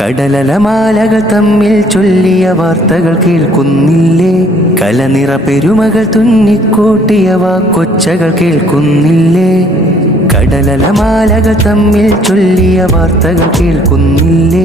കടലലമാലകൾ തമ്മിൽ ചൊല്ലിയ വാർത്തകൾ കേൾക്കുന്നില്ലേ? കലനിറ പെരുമകൾ തുന്നിക്കൂട്ടിയ വാക്കൊച്ചകൾ കേൾക്കുന്നില്ലേ? കടലലമാലകൾ തമ്മിൽ ചൊല്ലിയ വാർത്തകൾ കേൾക്കുന്നില്ലേ?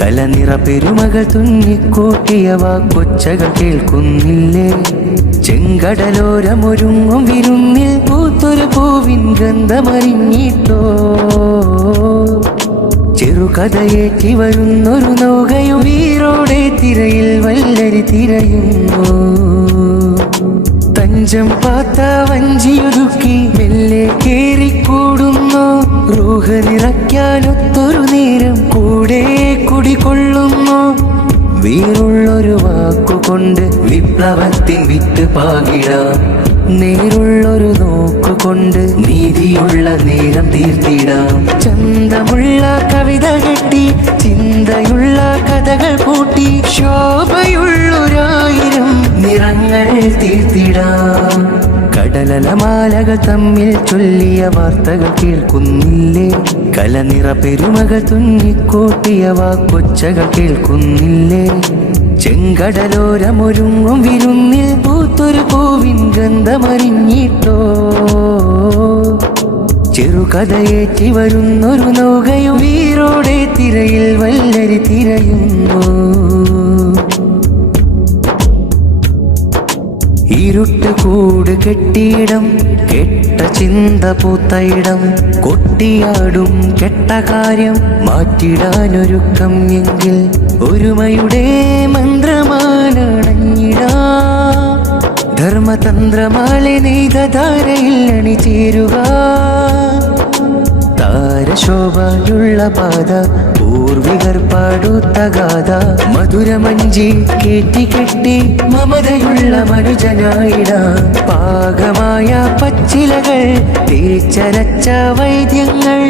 കലനിറ പെരുമകൾ തുന്നിക്കൂട്ടിയ വാക്കൊച്ചകൾ കേൾക്കുന്നില്ലേ? ചെങ്കടലോരമൊരുങ്ങും വിരുന്നിൽ പൂത്തൊരു പൂവിൻ ഗന്ധമറിഞ്ഞിട്ടോ? ചെറുകഥയേറ്റി വരുന്നൊരു നൗകയും വീരോടെ തിരയിൽ വല്ലരി തിരയുന്നു. തഞ്ചം പാത്ത വഞ്ചിയൊരുക്കി മെല്ലെ കേറിക്കൂടുന്നു. റൂഹ നിറയ്ക്കാനൊത്തൊരു നേരം കൂടെ കുടികൊള്ളുന്നു. വീറുള്ളൊരു വാക്കുകൊണ്ട് വിപ്ലവത്തിൻ വിത്ത് പാകിടാം. നേരുള്ളൊരു നോക്കുകൊണ്ട് നീതിയുള്ള നേരം തീർത്തിടാം. ചന്തമുള്ള കവിത കെട്ടി ചിന്തയുള്ള കഥകൾ കൂട്ടി ശോഭയുള്ളൊരായിരം നിറങ്ങൾ തീർത്തിടാം. കടലലമാലകൾ തമ്മിൽ ചൊല്ലിയ വാർത്തകൾ കേൾക്കുന്നില്ലേ? കലനിറ പെരുമകൾ തുന്നിക്കൂട്ടിയ വാക്കൊച്ചകൾ കേൾക്കുന്നില്ലേ? ചെങ്കടലോരമൊരുങ്ങും വിരുന്നിൽ പൂത്തൊരു പൂവിൻ ഗന്ധമറിഞ്ഞിട്ടോ? ചെറുകഥയേറ്റി വരുന്നൊരു നൗകയും വീരോടെ തിരയിൽ വല്ലരി തിരയുന്നു. ഇരുട്ട് കൂട് കെട്ടിയിടം കെട്ട ചിന്ത പൂത്തയിടം കൊട്ടിയാടും കെട്ട കാര്യം മാറ്റിടാനൊരുക്കം എങ്കിൽ ഒരുമയുടെ മന്ത്രമാലണഞ്ഞിടാ. ധർമ്മതന്ത്രമാലെ നെയ്ത ധാരയിൽ അണിചേരുക. താരശോഭയുള്ള പാത പൂർവികർ പാടുത്ത ഗാഥ മധുരമഞ്ചി കേറ്റി കെട്ടി മമതയുള്ള മനുജനായിടാം. പാകമായ പച്ചിലകൾ തേച്ചരച്ച വൈദ്യങ്ങൾ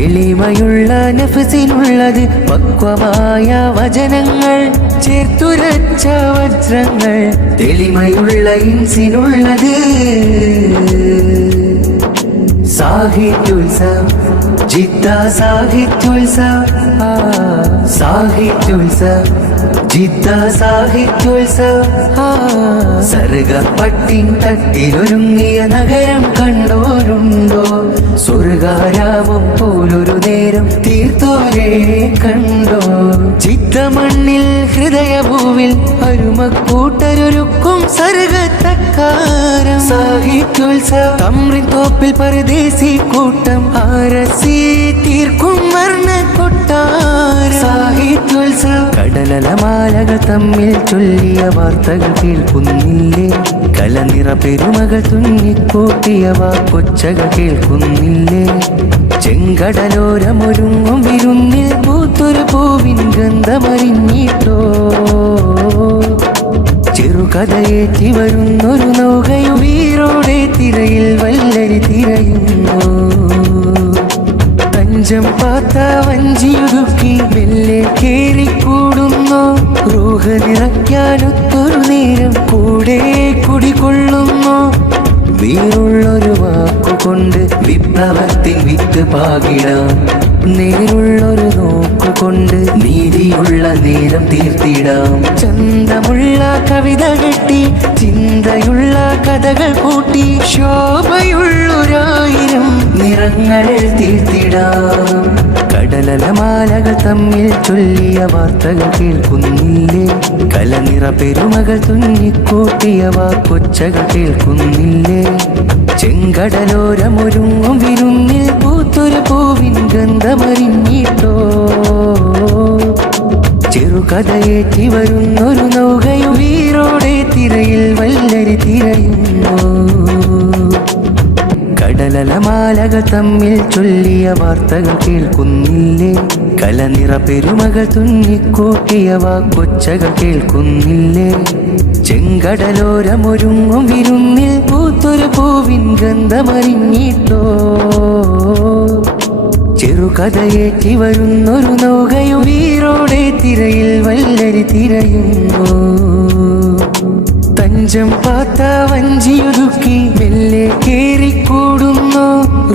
എളിമയുള്ള നഫ്സിനുള്ളത് പക്വമായ വചനങ്ങൾ ചേർത്തുരച്ച വജ്രങ്ങൾ തെളിമയുള്ള ഇൻസിനുള്ളത്. സാഹിത്യോത്സവം ജിദ്ദ സാഹിത്യോത്സവം സാഹിത്യോത്സവം ജിദ്ദ സാഹിത്യോത്സവം. സർഗപ്പട്ടിൻ തട്ടിലൊരുങ്ങിയ നഗരം കണ്ടോരുണ്ടോ? സ്വർഗാരാമം പോലൊരു നേരം തീർത്തോരേ കണ്ടോ? ചിത്തമണ്ണിൽ ഹൃദയഭൂവിൽ അരുമക്കൂട്ടരൊരുക്കും സർഗത്തക്കാരം. സാഹിത്യോത്സവം തമ്രിൻ തോപ്പിൽ പരദേശി കൂട്ടം ആരസി തീർക്കും വർണ്ണ കൊട്ടാരം. സാഹിത്യോത്സവം കടലലമാലകൾ തമ്മിൽ ചൊല്ലിയ വാർത്തകൾ കേൾക്കുന്നില്ലേ? കലനിറ പെരുമകൾ തുന്നിക്കൂട്ടിയ വാക്കൊച്ചകൾ കേൾക്കുന്നില്ലേ? ചെങ്കടലോരമൊരുങ്ങും വിരുന്നിൽ പൂത്തൊരു പൂവിൻ ഗന്ധമറിഞ്ഞിട്ടോ? ചെറുകഥയേറ്റി വരുന്നൊരു നൗകയും വീരോടെ തിരയിൽ വല്ലരി തിരയുന്നു. തഞ്ചം പാത്ത വഞ്ചിയൊതുക്കി മെല്ലെ കേറിക്കൂടുന്നു. റൂഹ നിറയ്ക്കാനൊത്തൊരു നേരം കൂടെ കുടികൊള്ളുന്നു. വീറുള്ളൊരു വാക്കുകൊണ്ട് വിപ്ലവത്തിൻ വിത്ത് പാകിടാം. നേരുള്ളൊരു നോക്കുകൊണ്ട് നീതിയുള്ള നേരം തീർത്തിടാം. ചന്തമുള്ള കവിത കെട്ടി ചിന്തയുള്ള കഥകൾ കൂട്ടി ശോഭയുള്ളൊരായിരം നിറങ്ങൾ തീർത്തിടാം. കടലലമാലകൾ തമ്മിൽ ചൊല്ലിയ വാർത്തകൾ കേൾക്കുന്നില്ലേ? കലനിറ പെരുമകൾ തുന്നിക്കൂട്ടിയ വാക്കൊച്ചകൾ കേൾക്കുന്നില്ലേ? ചെങ്കടലോരമൊരുങ്ങും വിരുന്നിൽ പൂത്തൊരു പൂവിൻ ഗന്ധമറിഞ്ഞിട്ടോ? ചെറുകഥയേറ്റി വരുന്നൊരു നൗകയും വീരോടെ തിരയിൽ വല്ലരി തിരയുന്നു. കടലലമാലകൾ തമ്മിൽ ചൊല്ലിയ വാർത്തകൾ കേൾക്കുന്നില്ലേ? കലനിറ പെരുമകൾ തുന്നിക്കൂട്ടിയ വാക്കൊച്ചകൾ കേൾക്കുന്നില്ലേ? ചെങ്കടലോരമൊരുങ്ങും വിരുന്നിൽ പൂത്തൊരു പൂവിൻ ഗന്ധമറിഞ്ഞിട്ടോ? ചെറുകഥയേറ്റി വരുന്നൊരു നൗകയും വീരോടെ തിരയിൽ വല്ലരി തിരയുന്നു. തഞ്ചം പാത്ത വഞ്ചിയൊതുക്കി മെല്ലെ കേറിക്കൂടുന്നു.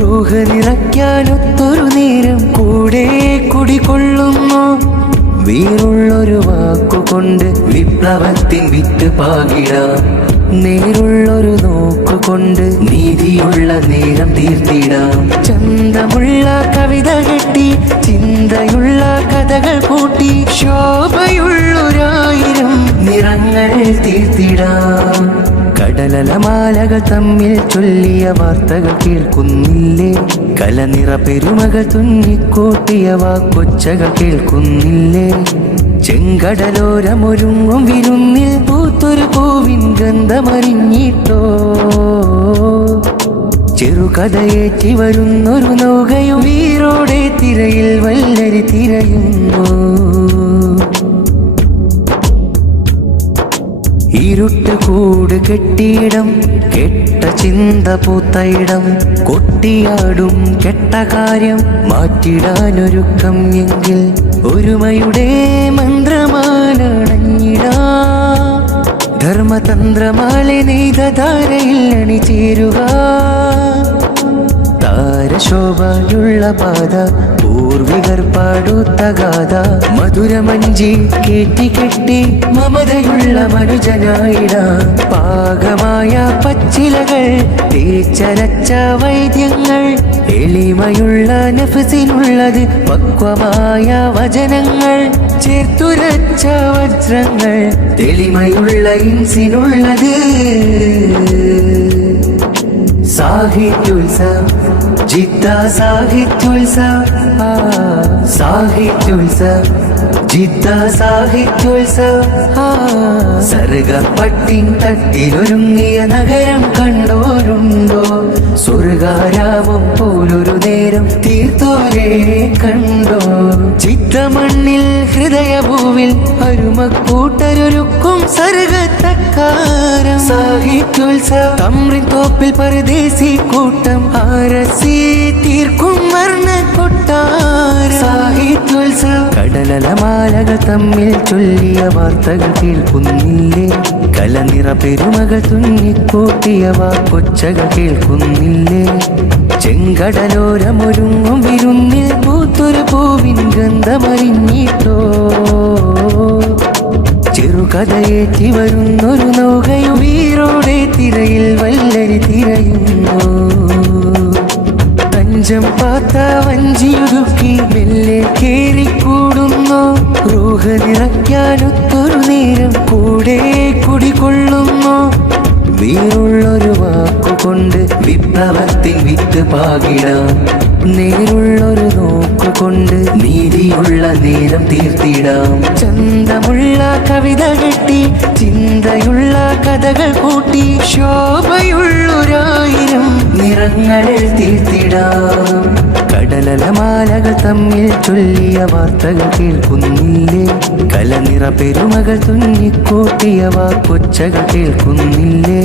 റൂഹ നിറയ്ക്കാനൊത്തൊരു നേരം കൂടെ കുടികൊള്ളുന്നു. വാക്കുകൊണ്ട് വിപ്ലവത്തിൻ വിത്ത് പാകിടാം. നേരുള്ളൊരു നോക്കുകൊണ്ട് നീതിയുള്ള നേരം തീർത്തിടാം. ചന്തമുള്ള കവിത കെട്ടി ചിന്തയുള്ള കഥകൾ കൂട്ടി ശോഭയുള്ളൊരായിരം നിറങ്ങൾ തീർത്തിടാം. കടലലമാലകൾ തമ്മിൽ ചൊല്ലിയ വാർത്തകൾ കേൾക്കുന്നില്ലേ? കലനിറ പെരുമകൾ തുന്നിക്കൂട്ടിയ വാക്കൊച്ചകൾ കേൾക്കുന്നില്ലേ? ചെങ്കടലോരമൊരുങ്ങും വിരുന്നിൽ പൂത്തൊരു പൂവിൻ ഗന്ധമറിഞ്ഞിട്ടോ? ചെറുകഥയേറ്റി വരുന്നൊരു നൗകയും വീരോടെ തിരയിൽ വല്ലരി തിരയുന്നു. ഇരുട്ട് കൂട് കെട്ടിയിടം കെട്ട ചിന്ത പൂത്തയിടം കൊട്ടിയാടും കെട്ട കാര്യം മാറ്റിടാനൊരുക്കം എങ്കിൽ ഒരുമയുടെ മന്ത്രമാലണഞ്ഞിടാ. ധർമ്മതന്ത്രമാലെ നെയ്ത ധാരയിൽ അണിചേരുക. താരശോഭയുള്ള പാത പൂർവികർ പാടുത്ത ഗാഥ മധുരമഞ്ചി കെട്ടി മമതയുള്ള മനുജനായിടാം. പാകമായ പച്ചിലകൾ തേച്ചരച്ച വൈദ്യങ്ങൾ എളിമയുള്ള നഫ്സിനുള്ളത് പക്വമായ വചനങ്ങൾ ചേർത്തുരച്ച വജ്രങ്ങൾ തെളിമയുള്ള ഇൻസിനുള്ളത്. സാഹിത്യോത്സവം ജിദ്ദ സാഹിത്യോത്സവം സാഹിത്യോത്സവം ജിദ്ദ സാഹിത്യോത്സവം. സർഗപ്പട്ടിൻ തട്ടിലൊരുങ്ങിയ നഗരം കണ്ടോരുണ്ടോ? സ്വർഗാരാമം പോലൊരു നേരം തീർത്തോരേ കണ്ടോ? ചിത്തമണ്ണിൽ ഹൃദയഭൂവിൽ അരുമക്കൂട്ടരൊരുക്കും സർഗത്തക്കാരം. സാഹിത്യോത്സവം തമ്രിൻ തോപ്പിൽ പരദേശി കൂട്ടം ആരസി തീർക്കും വർണ്ണ കൊട്ടാരം. സാഹിത്യോത്സവം കടലലമാലകൾ തമ്മിൽ ചൊല്ലിയ വാർത്തകൾ കേൾക്കുന്നില്ലേ? കലനിറ പെരുമകൾ തുന്നിക്കൂട്ടിയ വാക്കൊച്ചകൾ കേൾക്കുന്നില്ലേ? ചെങ്കടലോരമൊരുങ്ങും വിരുന്നിൽ പൂത്തൊരു പൂവിൻ ഗന്ധമറിഞ്ഞിട്ടോ? ചെറുകഥയേറ്റി വരുന്നൊരു നൗകയും വീരോടെ തിരയിൽ വല്ലരി തിരയുന്നു. തഞ്ചം പാത്ത വഞ്ചിയുടുക്കി മെല്ലെ കേറിക്കൂടുന്നു. റൂഹ നിറയ്ക്കാനൊത്തൊരു നേരം കൂടെ കുടികൊള്ളുന്നു. വീറുള്ളൊരു വാക്കുകൊണ്ട് വിപ്ലവത്തിൻ വിത്ത് പാകിടാം. നേരുള്ളൊരു നോക്കുകൊണ്ട് നീതിയുള്ള നേരം തീർത്തിടാം. ചന്തമുള്ള കവിത കെട്ടി ചിന്തയുള്ള കഥകൾ കൂട്ടി ശോഭയുള്ളൊരായിരം നിറങ്ങൾ തീർത്തിടാം. കടലലമാലകൾ തമ്മിൽ ചൊല്ലിയ വാർത്തകൾ കേൾക്കുന്നില്ലേ? കലനിറ പെരുമകൾ തുന്നിക്കൂട്ടിയ വാക്കൊച്ചകൾ കേൾക്കുന്നില്ലേ?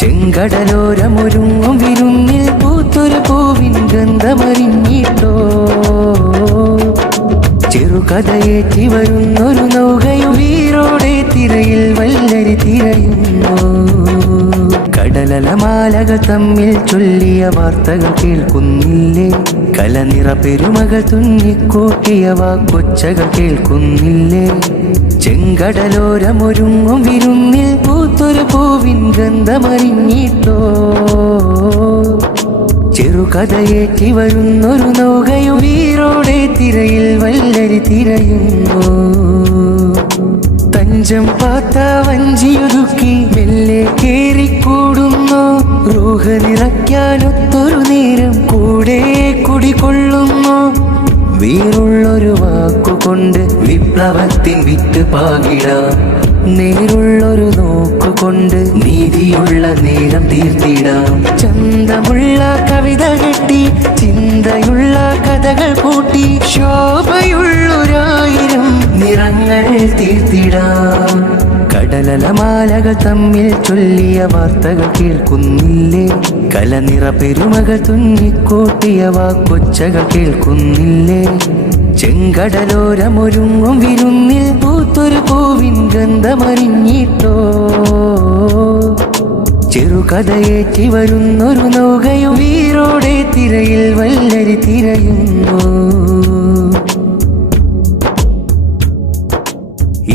ചെങ്കടലോരമൊരുങ്ങും വിരുന്നിൽ പൂത്തൊരു പൂവിൻ ഗന്ധമറിഞ്ഞിട്ടോ? ചെറുകഥയേറ്റി വരുന്നൊരു നൗകയും വീരോടെ തിരയിൽ വല്ലരി തിരയുന്നു. കടലലമാലകൾ തമ്മിൽ ചൊല്ലിയ വാർത്തകൾ കേൾക്കുന്നില്ലേ? കലനിറ പെരുമകൾ തുന്നിക്കൂട്ടിയ വാക്കൊച്ചകൾ കേൾക്കുന്നില്ലേ? ചെങ്കടലോരമൊരുങ്ങും വിരുന്നിൽ പൂത്തൊരു പൂവിൻ ഗന്ധമറിഞ്ഞിട്ടോ? ചെറുകഥയേറ്റി വരുന്നൊരു നൗകയും വീരോടെ തിരയിൽ വല്ലരി തിരയുന്നു. തഞ്ചം പാത്ത വഞ്ചിയൊതുക്കി മെല്ലെ കേറിക്കൂടുന്നു. റൂഹ നിറയ്ക്കാനൊത്തൊരു നേരം കൂടെ കുടികൊള്ളുന്നു. വീറുള്ളൊരു വാക്കുകൊണ്ട് വിപ്ലവത്തിൻ വിത്ത് പാകിടാം. നേരുള്ളൊരു നോക്കുകൊണ്ട് നീതിയുള്ള നേരം തീർത്തിടാം. ചന്തമുള്ള കവിത കെട്ടി ചിന്തയുള്ള കഥകൾ കൂട്ടി ശോഭയുള്ളൊരായിരം നിറങ്ങൾ തീർത്തിടാം. കടലലമാലകൾ തമ്മിൽ ചൊല്ലിയ വാർത്തകൾ കേൾക്കുന്നില്ലേ? കലനിറ പെരുമകൾ തുന്നിക്കൂട്ടിയ വാക്കൊച്ചകൾ കേൾക്കുന്നില്ലേ? ചെങ്കടലോരമൊരുങ്ങും വിരുന്നിൽ പൂത്തൊരു പൂവിൻ ഗന്ധമറിഞ്ഞിട്ടോ? ചെറുകഥയേറ്റി വരുന്നൊരു നൗകയും വീരോടെ തിരയിൽ വല്ലരി തിരയുന്നു.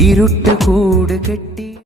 ഇരുട്ട് കൂട് കെട്ടി